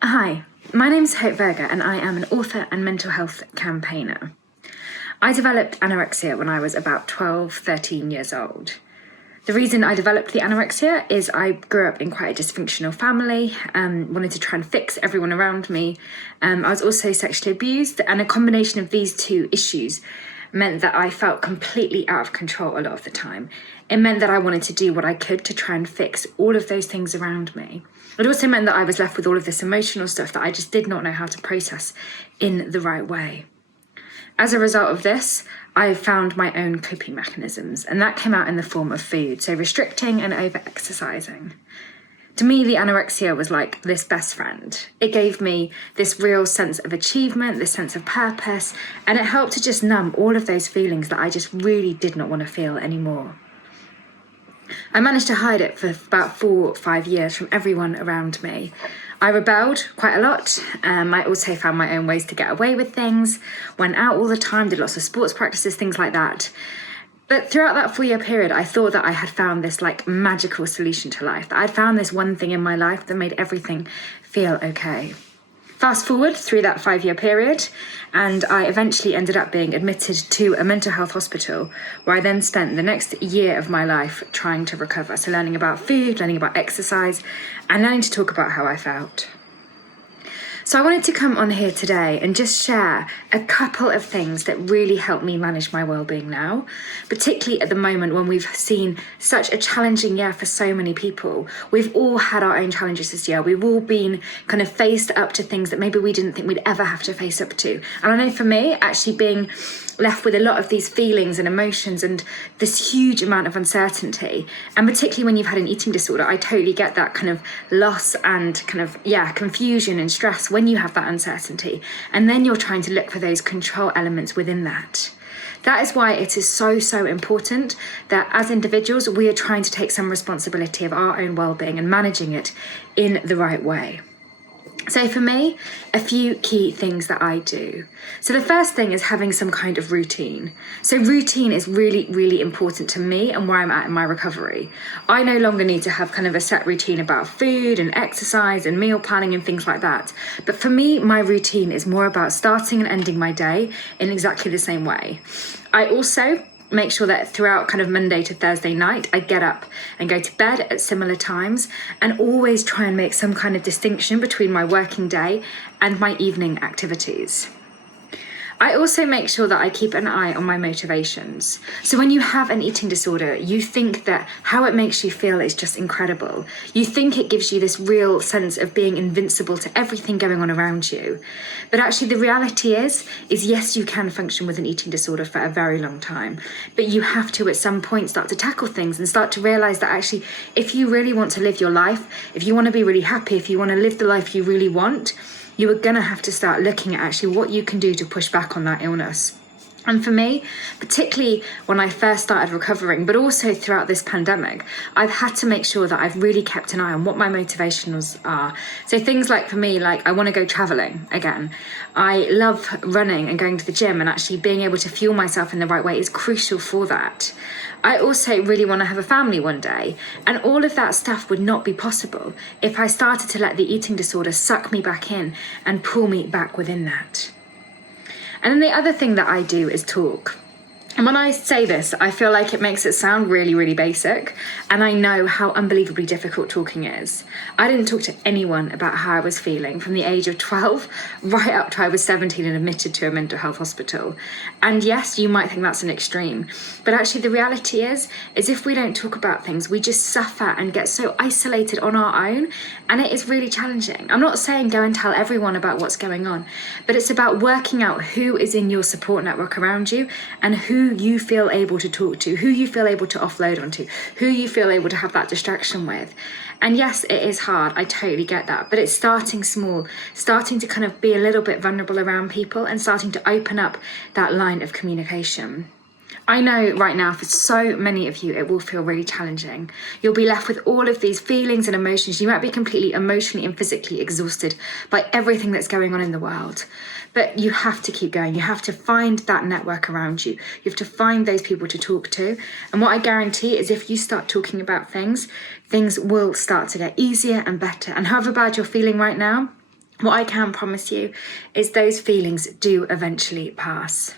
Hi, my name's Virgo and I am an author and mental health campaigner. I developed anorexia when I was about 12, 13 years old. The reason I developed the anorexia is I grew up in quite a dysfunctional family, wanted to try and fix everyone around me. I was also sexually abused, and a combination of these two issues meant that I felt completely out of control a lot of the time. It meant that I wanted to do what I could to try and fix all of those things around me. It also meant that I was left with all of this emotional stuff that I just did not know how to process in the right way. As a result of this, I found my own coping mechanisms, and that came out in the form of food, so restricting and over-exercising. To me, the anorexia was like this best friend. It gave me this real sense of achievement, this sense of purpose, and it helped to just numb all of those feelings that I just really did not want to feel anymore. I managed to hide it for about 4 or 5 years from everyone around me. I rebelled quite a lot. I also found my own ways to get away with things, went out all the time, did lots of sports practices, things like that. But throughout that 4-year period, I thought that I had found this magical solution to life, that I'd found this one thing in my life that made everything feel okay. Fast forward through that 5-year period, and I eventually ended up being admitted to a mental health hospital, where I then spent the next year of my life trying to recover. So learning about food, learning about exercise, and learning to talk about how I felt. So I wanted to come on here today and just share a couple of things that really help me manage my well-being now, particularly at the moment when we've seen such a challenging year for so many people. We've all had our own challenges this year. We've all been kind of faced up to things that maybe we didn't think we'd ever have to face up to. And I know for me, actually being left with a lot of these feelings and emotions and this huge amount of uncertainty, and particularly when you've had an eating disorder, I totally get that kind of loss and confusion and stress when you have that uncertainty, and then you're trying to look for those control elements within that. That is why it is so important that as individuals we are trying to take some responsibility of our own well-being and managing it in the right way. So for me, a few key things that I do. So the first thing is having some kind of routine. So routine is really important to me and where I'm at in my recovery. I no longer need to have kind of a set routine about food and exercise and meal planning and things like that. But for me, my routine is more about starting and ending my day in exactly the same way. I also make sure that throughout kind of Monday to Thursday night, I get up and go to bed at similar times, and always try and make some kind of distinction between my working day and my evening activities. I also make sure that I keep an eye on my motivations. So when you have an eating disorder, you think that how it makes you feel is just incredible. You think it gives you this real sense of being invincible to everything going on around you. But actually the reality is yes, you can function with an eating disorder for a very long time, but you have to at some point start to tackle things and start to realize that actually if you really want to live your life, if you want to be really happy, if you want to live the life you really want, you are going to have to start looking at actually what you can do to push back on that illness. And for me, particularly when I first started recovering, but also throughout this pandemic, I've had to make sure that I've really kept an eye on what my motivations are. So things like for me, I want to go traveling again. I love running and going to the gym, and actually being able to fuel myself in the right way is crucial for that. I also really want to have a family one day, and all of that stuff would not be possible if I started to let the eating disorder suck me back in and pull me back within that. And then the other thing that I do is talk. And when I say this, I feel like it makes it sound really basic, and I know how unbelievably difficult talking is. I didn't talk to anyone about how I was feeling from the age of 12 right up to I was 17 and admitted to a mental health hospital. And yes, you might think that's an extreme, but actually the reality is if we don't talk about things, we just suffer and get so isolated on our own, and it is really challenging. I'm not saying go and tell everyone about what's going on, but it's about working out who is in your support network around you and who you feel able to talk to, who you feel able to offload onto, who you feel able to have that distraction with. And yes, it is hard, I totally get that, but it's starting small, starting to kind of be a little bit vulnerable around people and starting to open up that line of communication. I know right now for so many of you it will feel really challenging. You'll be left with all of these feelings and emotions. You might be completely emotionally and physically exhausted by everything that's going on in the world. But you have to keep going. You have to find that network around you. You have to find those people to talk to. And what I guarantee is if you start talking about things, things will start to get easier and better. And however bad you're feeling right now, What I can promise you is those feelings do eventually pass.